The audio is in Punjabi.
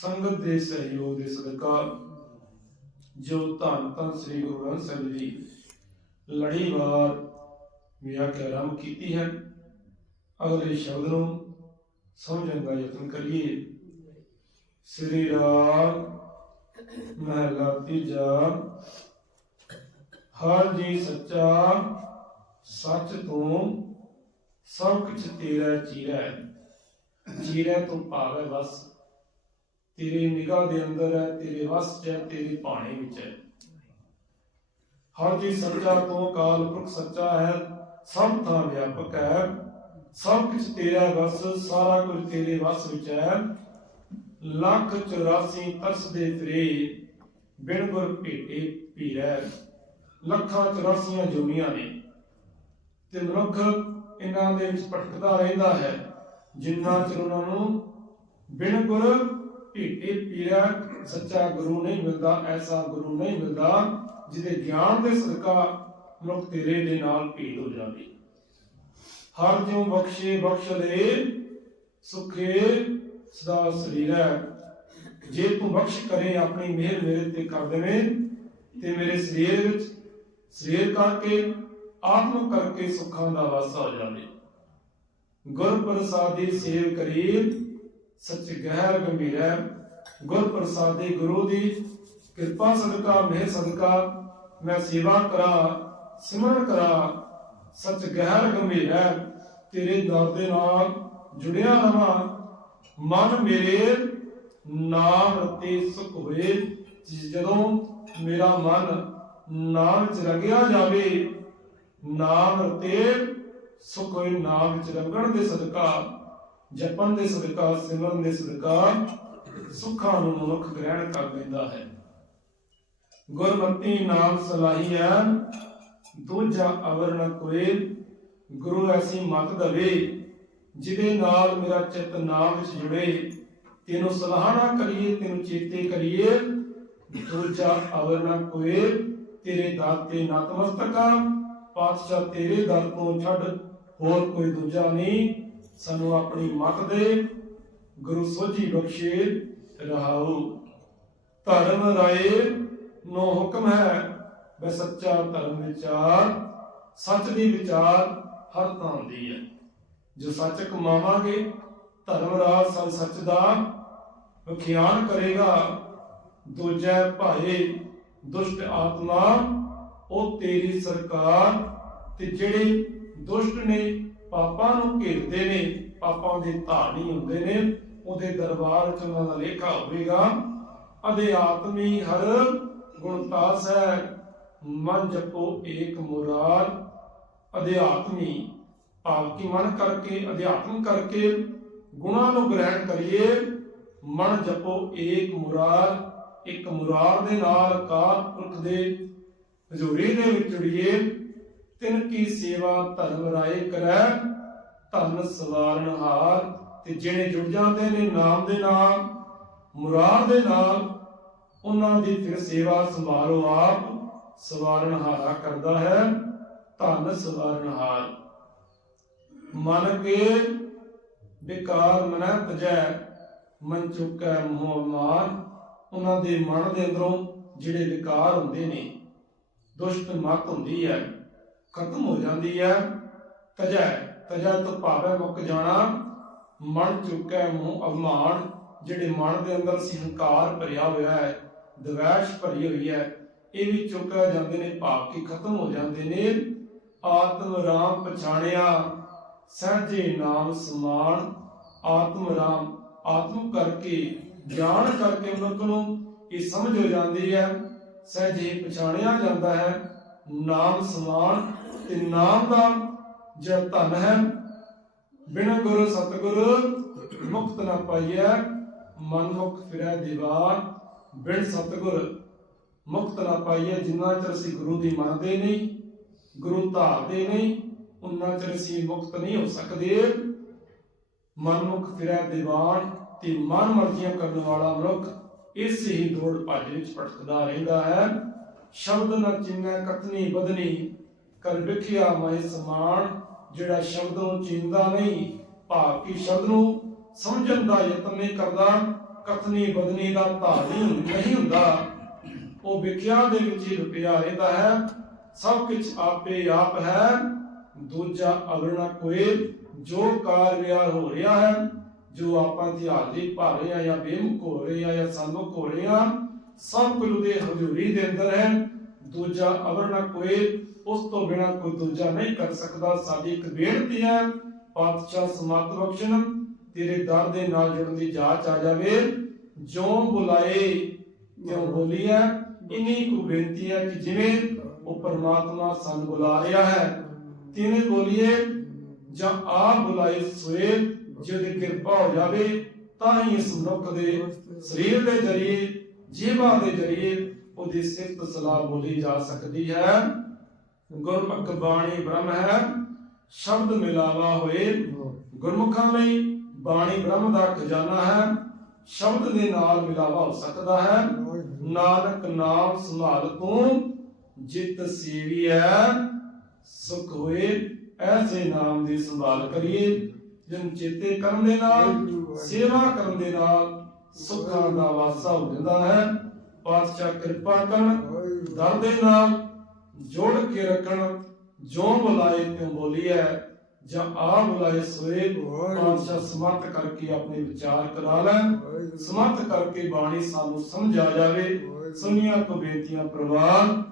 ਸੰਗਤ ਦੇ ਸਹਿਯੋਗ ਦੇ ਸਦਕਾ ਜੋ ਧੰਨ ਧੰਨ ਸ੍ਰੀ ਗੁਰੂ ਗ੍ਰੰਥ ਸਾਹਿਬ ਜੀ ਲੜੀਵਾਰ ਵਿਆਖਿਆ ਕੀਤੀ ਹੈ। ਅਗਲੇ ਸ਼ਬਦ ਨੂੰ ਸਮਝਣ ਦਾ ਯਤਨ ਕਰੀਏ। ਸ੍ਰੀ ਰਾਗ ਮਹਲਾ ਤੀਜਾ, ਹਰ ਜੀ ਸੱਚਾ ਸੱਚ ਤੋਂ ਸਭ ਕੁਝ ਤੇਰਾ ਚੀਰਾ ਹੈ। ਚੀਰਾ ਤੋਂ ਭਾਵ ਬਸ। ਤੇਰੇ ਨਿਗਾਹ ਦੇ ਅੰਦਰ ਹੈ, ਤੇਰੇ ਵਸ ਚ ਹੈ, ਤੇਰੀ ਭਾਣੇ ਵਿੱਚ ਹੈ। ਹਰ ਜੀ ਸੱਚਾ ਤੋਂ ਕਾਲ ਪੁਰਖ ਸੱਚਾ ਹੈ, ਸਭ ਥਾਂ ਵਿਆਪਕ ਹੈ। ਸਭ ਕੁਝ ਤੇਰਾ ਬਸ ਸਾਰਾ ਕੁਝ ਤੇਰੇ ਵਸ ਵਿੱਚ ਹੈ। ਲੱਖ 84 ਤਰਸ ਦੇ ਤੇਰੇ ਬਿਨ ਗੁਰ ਭੇਟੇ ਪੀਰੈ ਲੱਖਾਂ 84 ਜੁਨੀਆਂ ਨੇ। ਤੇ ਮਨੁੱਖ ਇਹਨਾਂ ਦੇ ਵਿੱਚ ਭਟਕਦਾ ਰਹਿੰਦਾ ਹੈ, ਜਿੰਨਾ ਚਿਰ ਉਹਨਾਂ ਨੂੰ ਬਿਨ ਗੁਰ ਭੇਟੇ ਪੀਰੈ ਸੱਚਾ ਗੁਰੂ ਨਹੀਂ ਮਿਲਦਾ, ਐਸਾ ਗੁਰੂ ਨਹੀਂ ਮਿਲਦਾ, ਜਿਹਦੇ ਗਿਆਨ ਦੇ ਸਦਕਾ ਮਨੁੱਖ ਤੇਰੇ ਦੇ ਨਾਲ ਭੇਟ ਹੋ ਜਾਵੇ। ਹਰ ਜਿਉ ਬਖਸ਼ੇ ਬਖਸ਼ ਦੇ, ਸੁਖੇ ਸਦਾ ਸਰੀਰੈ ਜੇ ਤੂੰ ਬਖਸ਼ ਕਰੇ, ਆਪਣੀ ਮਿਹਰ ਮੇਰੇ ਤੇ ਕਰ ਦੇਵੇਂ ਤੇ ਮੇਰੇ ਸਰੀਰ ਵਿੱਚ ਸਰੀਰ ਕਰਕੇ, ਆਤਮ ਕਰਕੇ ਸੁੱਖਾਂ ਦਾ ਵਾਸਾ ਹੋ ਜਾਵੇ। ਗੁਰ ਪ੍ਰਸਾਦੀ ਸੇਵ ਕਰੀ ਸੱਚ ਗਹਿਰ ਗੰਭੀਰੈ ਗੁਰ ਪ੍ਰਸਾਦੀ ਗੁਰੂ ਦੀ ਕਿਰਪਾ ਸਦਕਾ, ਮਿਹਰ ਸਦਕਾ, ਮੈਂ ਸੇਵਾ ਕਰਾ, ਸਿਮਰਨ ਕਰਾ, ਸੱਚ ਗਹਿਰ ਗੰਭੀਰੈ ਤੇਰੇ ਦਰ ਦੇ ਨਾਲ ਜੁੜਿਆ ਰਵਾਂ। ਮਨ ਮੇਰੇ ਨਾਮ ਰਤੇ ਸੁਖ ਹੋਏ। ਜਦੋਂ ਮੇਰਾ ਮਨ ਨਾਮ ਵਿੱਚ ਰੰਗਿਆ ਜਾਵੇ, ਨਾਮ ਰਤੇ ਸੁਖ ਹੋਏ, ਨਾਮ ਚ ਰੰਗਣ ਦੇ ਸਦਕਾ। ਜਪਨ ਦੇ ਸਦਕਾ, ਸਿਮਰਨ ਦੇ ਸਦਕਾ ਸੁੱਖਾਂ ਨੂੰ ਮਨੁੱਖ ਗ੍ਰਹਿਣ ਕਰ ਲੈਂਦਾ ਹੈ। ਗੁਰਮਤੀ ਨਾਮ ਸਲਾਹੀਆ ਦੂਜਾ ਅਵਰ ਨ ਕੋਏ ਗੁਰੂ ਐਸੀ ਮਤ ਦਵੇ, ਜਿਹਦੇ ਨਾਲ ਮੇਰਾ ਚਿੱਤ ਨਾਮ ਵਿੱਚ ਜੁੜੇ। ਤੈਨੂੰ ਸਲਾਹਣਾ ਕਰੀਏ, ਤੈਨੂੰ ਚੇਤੇ ਕਰੀਏ। ਦੂਜਾ ਅਵਰ ਨ ਕੋਏ ਤੇਰੇ ਦਰ ਤੇ ਨਤਮਸਤਕਾ ਪਾਤਸ਼ਾਹ ਤੇਰੇ ਦਰ ਤੋਂ ਛੱਡ ਹੋਰ ਕੋਈ ਦੂਜਾ ਨਹੀਂ। ਸਾਨੂੰ ਆਪਣੀ ਮਤ ਦੇ ਗੁਰੂ ਸੋਝੀ ਬਖਸ਼ੇ ਰਹਾਉ ਧਰਮ ਰਾਏ ਨੋ ਹੁਕਮ ਹੈ ਬੈ ਸੱਚਾ ਧਰਮ ਵਿਚਾਰ, ਸੱਚ ਦੀ ਵਿਚਾਰ ਹਰ ਤਾਂ ਹੁੰਦੀ ਹੈ। ਜੋ ਸੱਚ ਕਮਾਵਾਂਗੇ, ਧਰਮ ਰਾਜ ਸੰ ਸੱਚ ਦਾ ਵਿਖਿਆਨ ਕਰੇਗਾ। ਦੂਜੇ ਭਾਏ ਦੁਸ਼ਟ ਆਤਮਾ, ਉਹ ਤੇਰੀ ਸਰਕਾਰ ਤੇ ਜਿਹੜੇ ਦੁਸ਼ਟ ਨੇ ਪਾਪਾਂ ਨੂੰ ਘੇਰਦੇ ਨੇ, ਪਾਪਾਂ ਦੇ ਧਾਰਨੀ ਹੁੰਦੇ ਨੇ, ਉਹਦੇ ਦਰਬਾਰ ਚ ਉਹਨਾਂ ਦਾ ਲੇਖਾ ਹੋਵੇਗਾ। ਅਦੇ ਆਤਮੀ ਹਰ ਗੁਣਤਾਸ ਹੈ ਮਨ ਜਪੋ ਏਕ ਮੁਰਾਰ। ਅਧਿਆਤਮੀ ਭਾਵ ਕੀ ਮਨ ਕਰਕੇ, ਅਧਿਆਤਮ ਕਰਕੇ ਗੁਣਾ ਨੂੰ ਗ੍ਰਹਿਣ ਕਰੀਏ, ਮਨ ਜਪੋ ਏਕ ਮੁਰਾਰ। ਇੱਕ ਮੁਰਾਰ ਦੇ ਨਾਲ ਕਾਲ ਪੁਰਖ ਦੇ ਹਜ਼ੂਰੀ ਦੇ ਵਿੱਚ ਜੁੜੀਏ ਤਿਨ ਕੀ ਸੇਵਾ ਧਰਮ ਰਾਏ ਕਰੈ ਧਨ ਸਵਾਰਨ ਹਾਰ। ਤੇ ਜਿਹੜੇ ਜੁੜ ਜਾਂਦੇ ਨੇ ਨਾਮ ਦੇ ਨਾਲ ਮੁਰਾਰ ਦੇ ਨਾਲ, ਉਹਨਾਂ ਦੀ ਫਿਰ ਸੇਵਾ ਸੰਭਾਲੋ ਆਪ। ਸਵਾਰਨ ਹਾਰਾ ਕਰਦਾ ਹੈ, ਧਨ ਸਵਾਰਨ ਹਾਰ। ਮਨ ਕੇ ਵਿਕਾਰ ਮਨੈ ਤਜੈ, ਮਨ ਚੁੱਕੈ ਮੋਹ ਮਾਨ ਉਹਨਾਂ ਦੇ ਮਨ ਦੇ ਅੰਦਰੋਂ ਜਿਹੜੇ ਵਿਕਾਰ ਹੁੰਦੇ ਨੇ, ਦੁਸ਼ਟ ਮਤ ਹੁੰਦੀ ਹੈ। ਖਤਮ ਹੋ ਜਾਂਦੀ ਹੈ। ਤਜੈ ਤਜੈ ਤੋਂ ਭਾਵੇਂ ਮੁੱਕ ਜਾਣਾ, ਮਨ ਚੁੱਕੈ ਮੋਹ ਅਭਿਮਾਨ ਜਿਹੜੇ ਮਨ ਦੇ ਅੰਦਰ ਹੰਕਾਰ ਭਰਿਆ ਹੋਇਆ ਹੈ, ਦਵੈਸ਼ ਭਰੀ ਹੋਈ ਹੈ, ਇਹ ਵੀ ਚੁੱਕ ਜਾਂਦੇ ਨੇ, ਭਾਵ ਕਿ ਖਤਮ ਹੋ ਜਾਂਦੇ ਨੇ। ਆਤਮ ਰਾਮ ਪਛਾਣਿਆ, ਸਹਜੇ ਨਾਮ ਸਮਾਨ, ਆਤਮ ਰਾਮ, ਆਤਮ ਕਰਕੇ ਗਿਆਨ ਕਰਕੇ ਮਨੁੱਖ ਨੂੰ ਇਹ ਸਮਝ ਹੋ ਜਾਂਦੀ ਹੈ, ਸਹਜੇ ਪਛਾਣਿਆ ਜਾਂਦਾ ਹੈ। ਨਾਮ ਸਮਾਨ ਤੇ ਨਾਮ ਦਾ ਜਦ ਧਨ ਹੈ। ਬਿਨ ਗੁਰ ਸਤਗੁਰ ਮੁਕਤ ਨਾ ਪਾਈਐ ਮਨ ਮੁਖ ਫਿਰੈ ਦੀਵਾਰ ਬਿਨ ਸਤਗੁਰ ਮੁਕਤ ਨਾ ਪਾਈਐ, ਜਿੰਨਾ ਚਿਰ ਅਸੀਂ ਗੁਰੂ ਦੀ ਮੰਨਦੇ ਨਹੀਂ, ਗੁਰੂ ਧਾਰਦੇ ਨਹੀਂ, ਉਨਾ ਚਿਰ ਅਸੀਂ ਮੁਕਤ ਨਹੀਂ ਹੋ ਸਕਦੇ। ਮਨਮੁਖ ਫਿਰੈ ਦੀਵਾਨ ਤੇ ਮਨ ਮਰਜ਼ੀਆਂ ਕਰਨ ਵਾਲਾ ਮਨੁੱਖ ਇਸ ਹੀ ਦੌੜ ਭੱਜ ਵਿੱਚ ਭਟਕਦਾ ਰਹਿੰਦਾ ਹੈ। ਸ਼ਬਦ ਨ ਚਿੰਨੈ ਕਤਨੀ ਬਦਨੀ, ਕਰ ਵਿਖਿਆ ਮੈਂ ਸਮਾਨ, ਜਿਹੜਾ ਸ਼ਬਦ ਚਿੰਦਾ ਨਹੀਂ, ਭਾਵ ਕਿ ਸ਼ਬਦ ਨੂੰ ਸਮਝਣ ਦਾ ਯਤਨ ਨਹੀਂ ਕਰਦਾ ਕਥਨੀ ਬਦਨੀ ਦਾ ਧਾਰੀ ਨਹੀਂ ਹੁੰਦਾ। ਉਹ ਵਿਖਿਆ ਦੇ ਵਿੱਚ ਹੀ ਰੁਪਿਆ ਰਹਿੰਦਾ ਹੈ, ਸਭ ਕੁਝ ਆਪੇ ਆਪ ਹੈ, ਦੂਜਾ ਅਗਰਣਾ ਕੋਈ, ਜੋ ਕਾਰ ਵਿਆਹ ਹੋ ਰਿਹਾ ਹੈ, ਜੋ ਆਪਾਂ ਧਿਆਲੀ ਭਰ ਰਹੇ ਆ ਜਾਂ ਬੇਮੁਖ ਹੋ ਰਹੇ ਆ ਜਾਂ ਸੰਮੁਖ ਹੋ ਰਹੇ ਆ ਸਭ ਕੁਝ ਹਜ਼ੂਰੀ ਦੇ ਅੰਦਰ ਹੈ। ਦੂਜਾ ਅਗਰਣਾ ਕੋਈ, ਉਸ ਤੋਂ ਬਿਨਾ ਕੋਈ ਦੂਜਾ ਨਹੀਂ ਕਰ ਸਕਦਾ। ਸਾਡੀ ਇੱਕ ਬੇਨਤੀ ਹੈ, ਪਾਤਸ਼ਾਹ ਸਮਤ ਬਖਸ਼ਣ, ਤੇਰੇ ਦਰ ਦੇ ਨਾਲ ਜੁੜਨ ਦੀ ਜਾਚ ਆ ਜਾਵੇ। ਜੋ ਬੁਲਾਏ ਕਿਉਂ ਬੋਲੀ ਇਨੀ ਕੁ ਬੇਨਤੀ ਹੈ ਕਿ ਜਿਵੇਂ ਉਹ ਪਰਮਾਤਮਾ ਸਾਨੂੰ ਬੁਲਾ ਰਿਹਾ ਹੈ, ਤਿਵੇਂ ਬੋਲੀਏ, ਜਾਂ ਆਪ ਬੁਲਾਏ ਸੋਏ, ਜਿਹਦੀ ਕਿਰਪਾ ਹੋ ਜਾਵੇ, ਤਾਂ ਹੀ ਇਸ ਮਨੁੱਖ ਦੇ ਸਰੀਰ ਦੇ ਜਰੀਏ ਜੀਵਾਂ ਦੇ ਜਰੀਏ ਉਹਦੀ ਸਿਫਤ ਸਲਾਹ ਬੋਲੀ ਜਾ ਸਕਦੀ ਹੈ। ਗੁਰਮੁਖ ਬਾਣੀ ਬ੍ਰਹਮ ਹੈ, ਸ਼ਬਦ ਮਿਲਾਵਾ ਹੋਏ। ਗੁਰਮੁਖਾਂ ਲਈ ਬਾਣੀ ਬ੍ਰਹਮ ਦਾ ਖਜ਼ਾਨਾ ਹੈ, ਸ਼ਬਦ ਦੇ ਨਾਲ ਮਿਲਾਵਾ ਹੋ ਸਕਦਾ ਹੈ। ਨਾਨਕ ਨਾਮ ਸੰਭਾਲ ਤੂੰ, ਜਿਤ ਸੇਵੀ ਹੈ ਸੁਖ ਹੋਏ, ਐਸੇ ਨਾਮ ਦੀ ਸੰਭਾਲ ਕਰੀਏ। ਜਨ ਚੇਤੇ ਕਰਨ ਦੇ ਨਾਲ, ਸੇਵਾ ਕਰਨ ਦੇ ਨਾਲ ਸੁੱਖਾਂ ਦਾ ਵਾਸਾ ਹੋ ਜਾਂਦਾ ਹੈ। ਪਾਤਸ਼ਾਹ ਕਿਰਪਾ ਕਰਨ ਦਰ ਦੇ ਨਾਲ ਜੋੜ ਕੇ ਰੱਖਣ। ਜੋ ਬੁਲਾਏ ਤਿਉ ਬੋਲੀਐ ਜਾਂ ਆ ਬੁਲਾਏ ਸੋਏ ਪਾਤਸ਼ਾਹ ਸਮਤ ਕਰਕੇ ਆਪਣੇ ਵਿਚਾਰ ਕਰਾ ਲੈਣ ਸਮਤ ਕਰਕੇ ਬਾਣੀ ਸਾਨੂੰ ਸਮਝ ਆ ਜਾਵੇ। ਸੁਨੀਆਂ ਕੋ ਬੇਨਤੀਆਂ ਪ੍ਰਵਾਨ